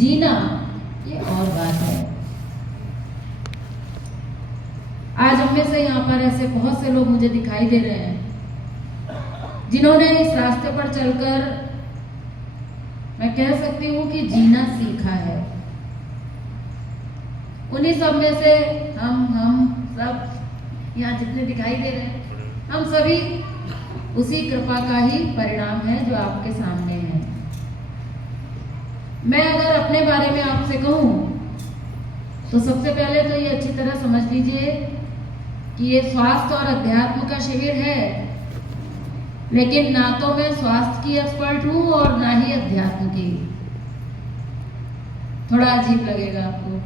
जीना ये और बात है। आज हम में से यहाँ पर ऐसे बहुत से लोग मुझे दिखाई दे रहे हैं जिन्होंने इस रास्ते पर चलकर मैं कह सकती हूँ कि जीना सीखा है। उन्हीं सब में से हम सब यहाँ जितने दिखाई दे रहे हैं, हम सभी उसी कृपा का ही परिणाम है जो आपके सामने है। मैं अगर अपने बारे में आपसे कहूँ तो सबसे पहले तो ये अच्छी तरह समझ लीजिए कि ये स्वास्थ्य और अध्यात्म का शिविर है, लेकिन ना तो मैं स्वास्थ्य की एक्सपर्ट हूँ और ना ही अध्यात्म की। थोड़ा अजीब लगेगा आपको।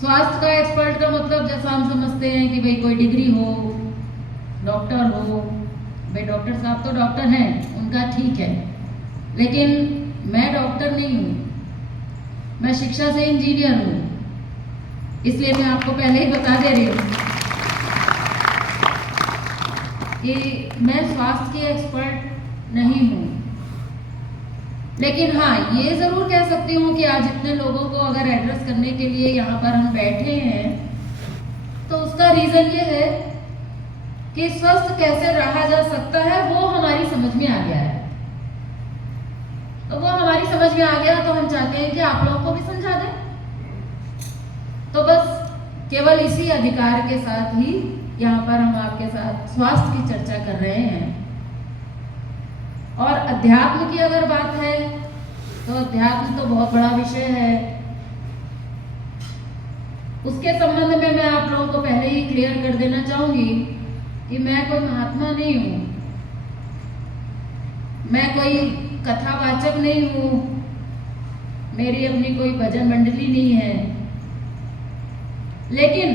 स्वास्थ्य का एक्सपर्ट का मतलब जैसा हम समझते हैं कि भाई कोई डिग्री हो, डॉक्टर हो। भाई डॉक्टर साहब तो डॉक्टर हैं, उनका ठीक है, लेकिन मैं डॉक्टर नहीं हूँ। मैं शिक्षा से इंजीनियर हूँ, इसलिए मैं आपको पहले ही बता दे रही हूँ कि मैं स्वास्थ्य की एक्सपर्ट नहीं हूँ। लेकिन हाँ, ये ज़रूर कह सकती हूँ कि आज इतने लोगों को अगर एड्रेस करने के लिए यहाँ पर हम बैठे हैं तो उसका रीज़न ये है कि स्वस्थ कैसे रहा जा सकता है वो हमारी समझ में आ गया है। तो वो हमारी समझ में आ गया तो हम चाहते हैं कि आप लोगों को भी समझा दें। तो बस केवल इसी अधिकार के साथ ही यहाँ पर हम आपके साथ स्वास्थ्य की चर्चा कर रहे हैं। और अध्यात्म की अगर बात है तो अध्यात्म तो बहुत बड़ा विषय है। उसके संबंध में मैं आप लोगों को पहले ही क्लियर कर देना चाहूंगी कि मैं कोई महात्मा नहीं हूँ, मैं कोई कथावाचक नहीं हूँ, मेरी अपनी कोई भजन मंडली नहीं है। लेकिन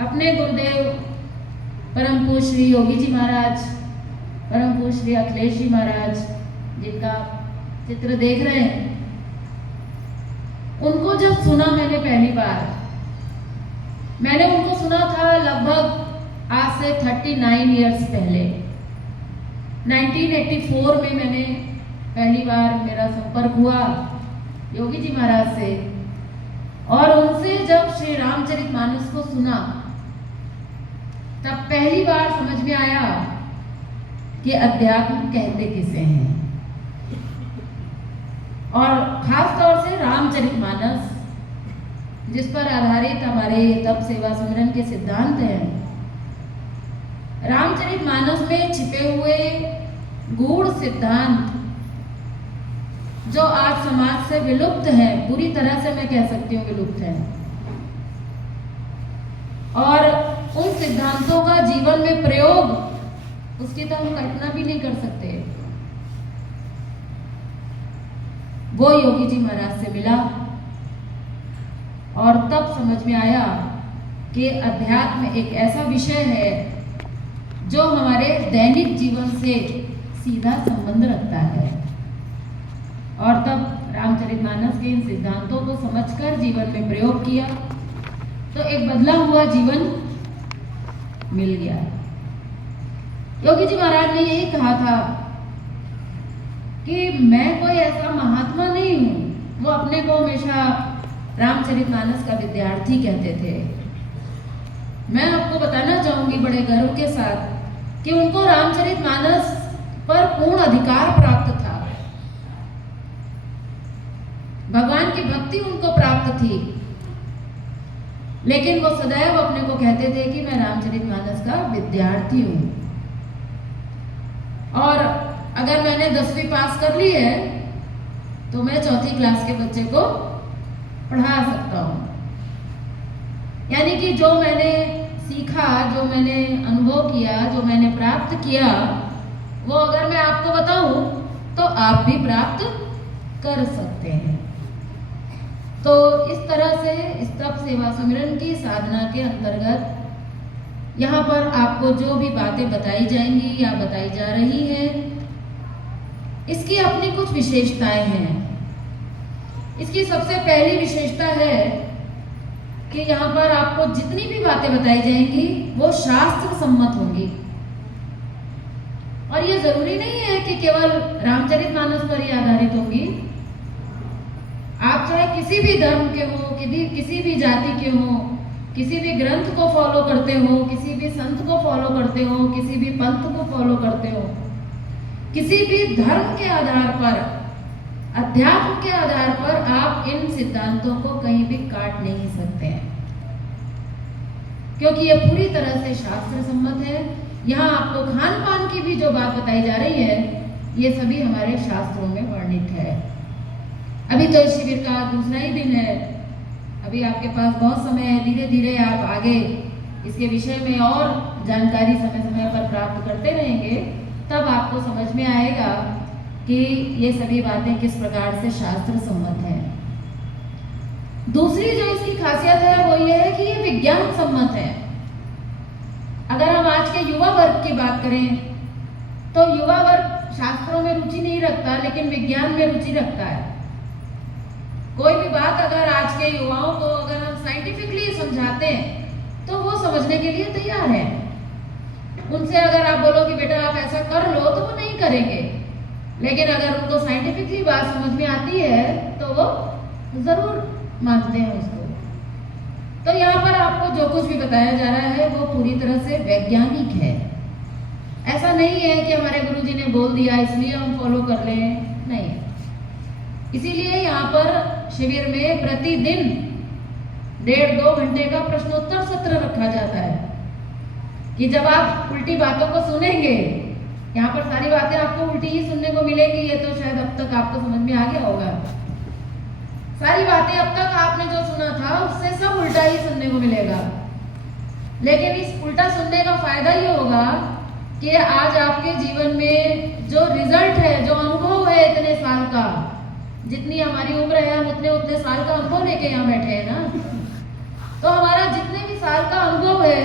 अपने गुरुदेव परम पूज्य श्री योगी जी महाराज, परम पूज्य श्री अखिलेश जी महाराज, जिनका चित्र देख रहे हैं, उनको जब सुना मैंने पहली बार, मैंने उनको सुना था लगभग आज से 39 इयर्स पहले। 1984 में मैंने पहली बार मेरा संपर्क हुआ योगी जी महाराज से, और उनसे जब श्री रामचरितमानस को सुना तब पहली बार समझ में आया कि अध्यात्म कहते किसे हैं। और खास तौर से रामचरितमानस, जिस पर आधारित हमारे तप सेवा सुमिरन के सिद्धांत हैं, रामचरितमानस में छिपे हुए गूढ़ सिद्धांत जो आज समाज से विलुप्त है, पूरी तरह से मैं कह सकती हूँ विलुप्त है, और उन सिद्धांतों का जीवन में प्रयोग, उसकी तो हम कल्पना भी नहीं कर सकते। वो योगी जी महाराज से मिला और तब समझ में आया कि अध्यात्म एक ऐसा विषय है जो हमारे दैनिक जीवन से सीधा संबंध रखता है। और तब रामचरितमानस के इन सिद्धांतों को समझकर जीवन में प्रयोग किया तो एक बदला हुआ जीवन मिल गया। योगी जी महाराज ने यही कहा था कि मैं कोई ऐसा महात्मा नहीं हूँ। वो अपने को हमेशा रामचरितमानस का विद्यार्थी कहते थे। मैं आपको बताना चाहूंगी बड़े गर्व के साथ कि उनको रामचरितमानस पर पूर्ण अधिकार प्राप्त था। भगवान की भक्ति उनको प्राप्त थी, लेकिन वो सदैव अपने को कहते थे कि मैं रामचरितमानस का विद्यार्थी हूँ। और अगर मैंने 10वीं पास कर ली है तो मैं 4थी क्लास के बच्चे को पढ़ा सकता हूँ। यानी कि जो मैंने सीखा, जो मैंने अनुभव किया, जो मैंने प्राप्त किया, वो अगर मैं आपको बताऊं तो आप भी प्राप्त कर सकते हैं। तो इस तरह से इस तप सेवा सुमिरन की साधना के अंतर्गत यहाँ पर आपको जो भी बातें बताई जाएंगी या बताई जा रही हैं, इसकी अपनी कुछ विशेषताएं हैं। इसकी सबसे पहली विशेषता है कि यहाँ पर आपको जितनी भी बातें बताई जाएंगी वो शास्त्र सम्मत होंगी। और ये जरूरी नहीं है कि केवल रामचरितमानस पर ही आधारित होंगी, किसी भी धर्म के हो, किसी भी जाति के हो, किसी भी ग्रंथ को फॉलो करते हो, किसी भी संत को फॉलो करते हो, किसी भी पंथ को फॉलो करते हो, किसी भी धर्म के आधार पर, अध्यात्म के आधार पर आप इन सिद्धांतों को कहीं भी काट नहीं सकते हैं, क्योंकि ये पूरी तरह से शास्त्र सम्मत है। यहाँ आपको खान पान की भी जो बात बताई जा रही है, ये सभी हमारे शास्त्रों में वर्णित है। अभी तो शिविर का दूसरा ही दिन है, अभी आपके पास बहुत समय है, धीरे धीरे आप आगे इसके विषय में और जानकारी समय समय पर प्राप्त करते रहेंगे, तब आपको समझ में आएगा कि ये सभी बातें किस प्रकार से शास्त्र सम्मत है। दूसरी जो इसकी खासियत है वो ये है कि ये विज्ञान सम्मत है। अगर हम आज के युवा वर्ग की बात करें तो युवा वर्ग शास्त्रों में रुचि नहीं रखता, लेकिन विज्ञान में रुचि रखता है। कोई भी बात अगर आज के युवाओं को अगर हम साइंटिफिकली समझाते हैं तो वो समझने के लिए तैयार है। उनसे अगर आप बोलो कि बेटा आप ऐसा कर लो तो वो नहीं करेंगे, लेकिन अगर उनको साइंटिफिकली बात समझ में आती है तो वो जरूर मानते हैं उसको। तो यहाँ पर आपको जो कुछ भी बताया जा रहा है वो पूरी तरह से वैज्ञानिक है। ऐसा नहीं है कि हमारे गुरुजी ने बोल दिया इसलिए हम फॉलो कर रहे हैं, नहीं। इसीलिए यहाँ पर शिविर में प्रतिदिन 1.5-2 घंटे का प्रश्नोत्तर सत्र रखा जाता है कि जब आप उल्टी बातों को सुनेंगे, यहाँ पर सारी बातें आपको उल्टी ही सुनने को मिलेगी। ये तो शायद अब तक आपको समझ में आ गया होगा। सारी बातें अब तक आपने जो सुना था उससे सब उल्टा ही सुनने को मिलेगा, लेकिन इस उल्टा सुनने का फायदा ये होगा कि आज आपके जीवन में जो रिजल्ट है, जो अनुभव है इतने साल का, जितनी हमारी उम्र है हम उतने साल का अनुभव लेके यहाँ बैठे हैं ना, तो हमारा जितने भी साल का अनुभव है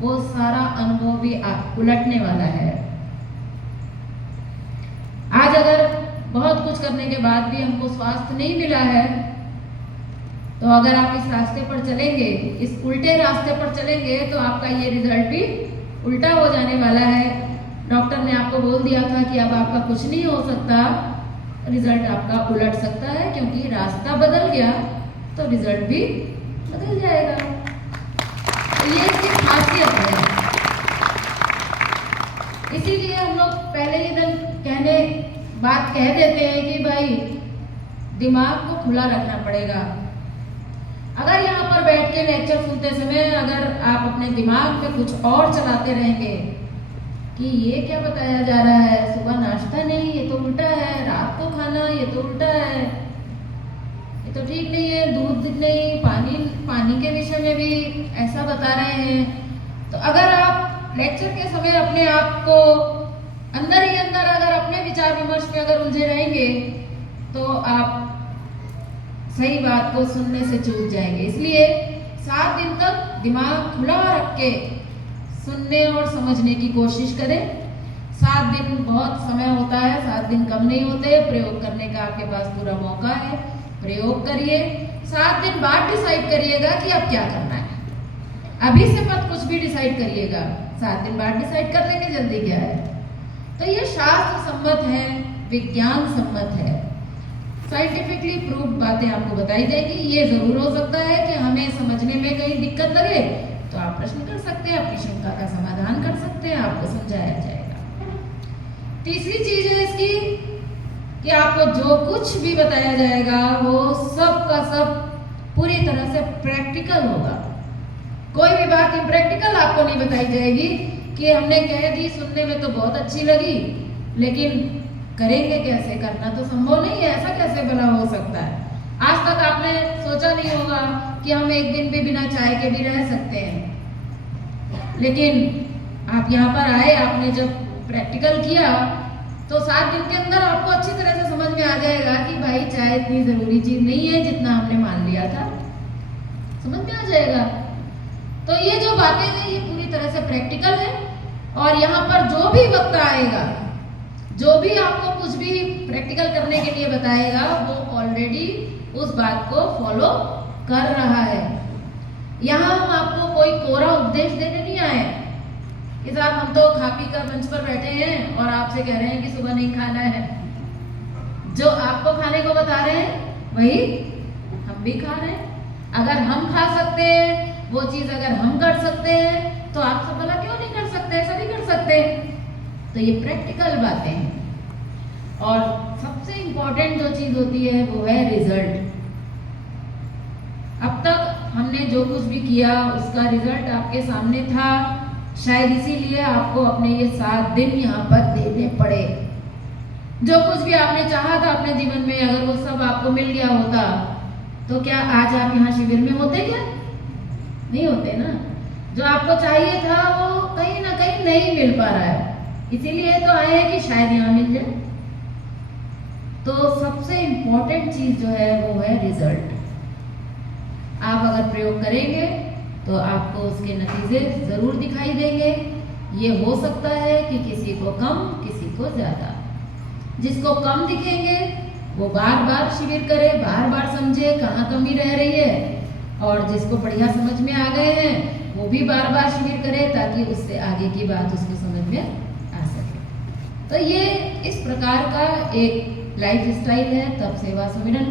वो सारा अनुभव भी उलटने वाला है। आज अगर बहुत कुछ करने के बाद भी हमको स्वास्थ्य नहीं मिला है, तो अगर आप इस रास्ते पर चलेंगे, इस उल्टे रास्ते पर चलेंगे, तो आपका ये रिजल्ट भी उल्टा हो जाने वाला है। डॉक्टर ने आपको बोल दिया था कि अब आपका कुछ नहीं हो सकता, रिजल्ट आपका उलट सकता है, क्योंकि रास्ता बदल गया तो रिजल्ट भी बदल जाएगा। तो ये इसकी खासियत है। इसीलिए हम लोग पहले ही दिन बात कह देते हैं कि भाई दिमाग को खुला रखना पड़ेगा। अगर यहाँ पर बैठ के लेक्चर सुनते समय अगर आप अपने दिमाग में कुछ और चलाते रहेंगे कि ये क्या बताया जा रहा है, सुबह नाश्ता नहीं, ये तो उल्टा है, रात को खाना, ये तो उल्टा है, ये तो ठीक नहीं है, दूध नहीं, पानी के विषय में भी ऐसा बता रहे हैं। तो अगर आप लेक्चर के समय अपने आप को अंदर ही अंदर अगर अपने विचार विमर्श में अगर उलझे रहेंगे तो आप सही बात को सुनने से चूक जाएंगे। इसलिए 7 दिन तक दिमाग खुला रख के सुनने और समझने की कोशिश करें। 7 दिन बहुत समय होता है, 7 दिन कम नहीं होते। प्रयोग करने का आपके पास पूरा मौका है, प्रयोग करिए। 7 दिन बाद डिसाइड करिएगा कि अब क्या करना है। अभी से मत कुछ भी डिसाइड करिएगा, 7 दिन बाद डिसाइड कर लेंगे, जल्दी क्या है। तो ये शास्त्र सम्मत है, विज्ञान सम्मत है, साइंटिफिकली प्रूव बातें आपको बताई जाएगी। ये जरूर हो सकता है कि हमें समझने में कहीं दिक्कत लगे तो आप प्रश्न कर सकते हैं, अपनी शंका का समाधान कर सकते हैं, आपको समझाया जाएगा। तीसरी चीज है इसकी कि आपको जो कुछ भी बताया जाएगा वो सब का सब पूरी तरह से प्रैक्टिकल होगा। कोई भी बात इम्प्रैक्टिकल आपको नहीं बताई जाएगी कि हमने कह दी, सुनने में तो बहुत अच्छी लगी, लेकिन करेंगे कैसे, करना तो संभव नहीं है, ऐसा कैसे भला हो सकता है। आज तक आपने सोचा नहीं होगा कि हम एक दिन भी बिना चाय के भी रह सकते हैं, लेकिन आप यहाँ पर आए, आपने जब प्रैक्टिकल किया तो 7 दिन के अंदर आपको अच्छी तरह से समझ में आ जाएगा कि भाई चाय इतनी जरूरी चीज नहीं है जितना हमने मान लिया था, समझ में आ जाएगा। तो ये जो बातें हैं ये पूरी तरह से प्रैक्टिकल है, और यहाँ पर जो भी वक्त आएगा, जो भी आपको कुछ भी प्रैक्टिकल करने के लिए बताएगा, वो ऑलरेडी उस बात को फॉलो कर रहा है। यहाँ हम आपको कोई कोरा उपदेश देने नहीं आए कि साहब हम तो खा पी कर मंच पर बैठे हैं और आपसे कह रहे हैं कि सुबह नहीं खाना है। जो आपको खाने को बता रहे हैं वही भी खा रहे हैं। अगर हम खा सकते हैं वो चीज़, अगर हम कर सकते हैं तो आप सब भला क्यों नहीं कर सकते? सभी कर सकते हैं। तो ये प्रैक्टिकल बातें हैं। और सबसे इम्पोर्टेंट जो चीज़ होती है वो है रिजल्ट। अब तक हमने जो कुछ भी किया उसका रिजल्ट आपके सामने था, शायद इसीलिए आपको अपने ये 7 दिन यहाँ पर देने पड़े। जो कुछ भी आपने चाहा था अपने जीवन में, अगर वो सब आपको मिल गया होता तो क्या आज आप यहाँ शिविर में होते? क्या नहीं होते ना। जो आपको चाहिए था वो कहीं ना कहीं नहीं मिल पा रहा है, इसीलिए तो आए हैं कि शायद यहाँ मिल जाए। तो सबसे इम्पोर्टेंट चीज जो है वो है रिजल्ट। आप अगर प्रयोग करेंगे तो आपको उसके नतीजे जरूर दिखाई देंगे। ये हो सकता है कि किसी को कम, किसी को ज्यादा। जिसको कम दिखेंगे वो बार बार शिविर करे, बार बार समझे कहाँ कमी रह रही है, और जिसको बढ़िया समझ में आ गए हैं वो भी बार बार शिविर करे ताकि उससे आगे की बात उसके समझ में आ सके। तो ये इस प्रकार का एक लाइफ स्टाइल है तप सेवा सुमिरन,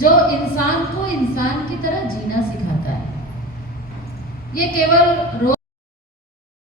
जो इंसान को इंसान की तरह जीना सिखाता है। ये केवल रोज